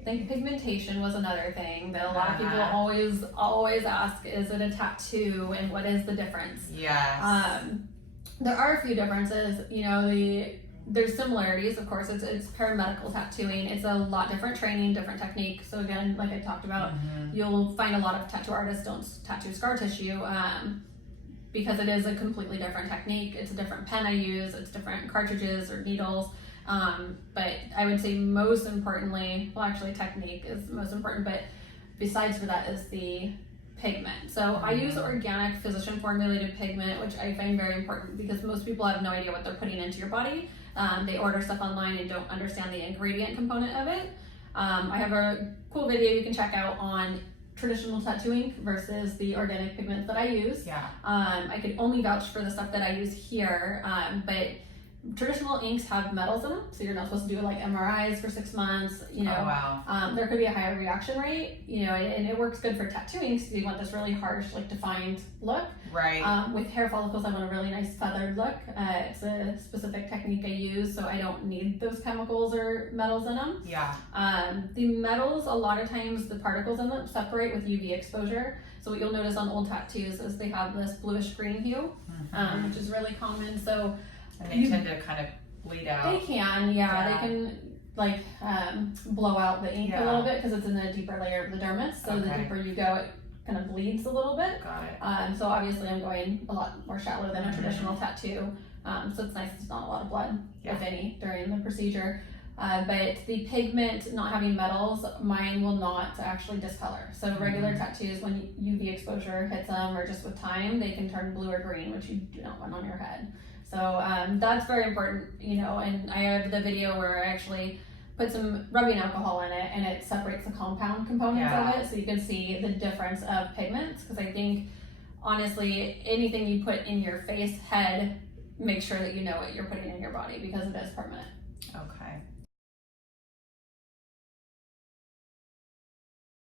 I think pigmentation was another thing that a lot of people always ask, is it a tattoo and what is the difference? Yes. There are a few differences, you know, there's similarities, of course. It's paramedical tattooing. It's a lot different training, different technique. So again, like I talked about, you'll find a lot of tattoo artists don't tattoo scar tissue because it is a completely different technique. It's a different pen I use, it's different cartridges or needles. But I would say most importantly, well actually technique is most important, but besides for that is the pigment. So I use organic physician formulated pigment, which I find very important because most people have no idea what they're putting into your body. They order stuff online and don't understand the ingredient component of it. I have a cool video you can check out on traditional tattooing versus the organic pigments that I use. I could only vouch for the stuff that I use here, but traditional inks have metals in them, so you're not supposed to do like MRIs for 6 months, you know. There could be a higher reaction rate, you know, and it works good for tattooing because you want this really harsh, like defined look. With hair follicles, I want a really nice feathered look. It's a specific technique I use, so I don't need those chemicals or metals in them. The metals, a lot of times the particles in them separate with UV exposure. So what you'll notice on old tattoos is they have this bluish green hue, which is really common. So and they tend to kind of bleed out. They can, they can like blow out the ink a little bit because it's in a deeper layer of the dermis. So the deeper you go, it kind of bleeds a little bit. So obviously I'm going a lot more shallow than a traditional tattoo. So it's nice, it's not a lot of blood, if any, during the procedure. But the pigment not having metals, mine will not actually discolor. So regular tattoos, when UV exposure hits them or just with time, they can turn blue or green, which you do not want on your head. So that's very important, you know, and I have the video where I actually put some rubbing alcohol in it and it separates the compound components of it, so you can see the difference of pigments. Because I think, honestly, anything you put in your face, head, make sure that you know what you're putting in your body because it is permanent.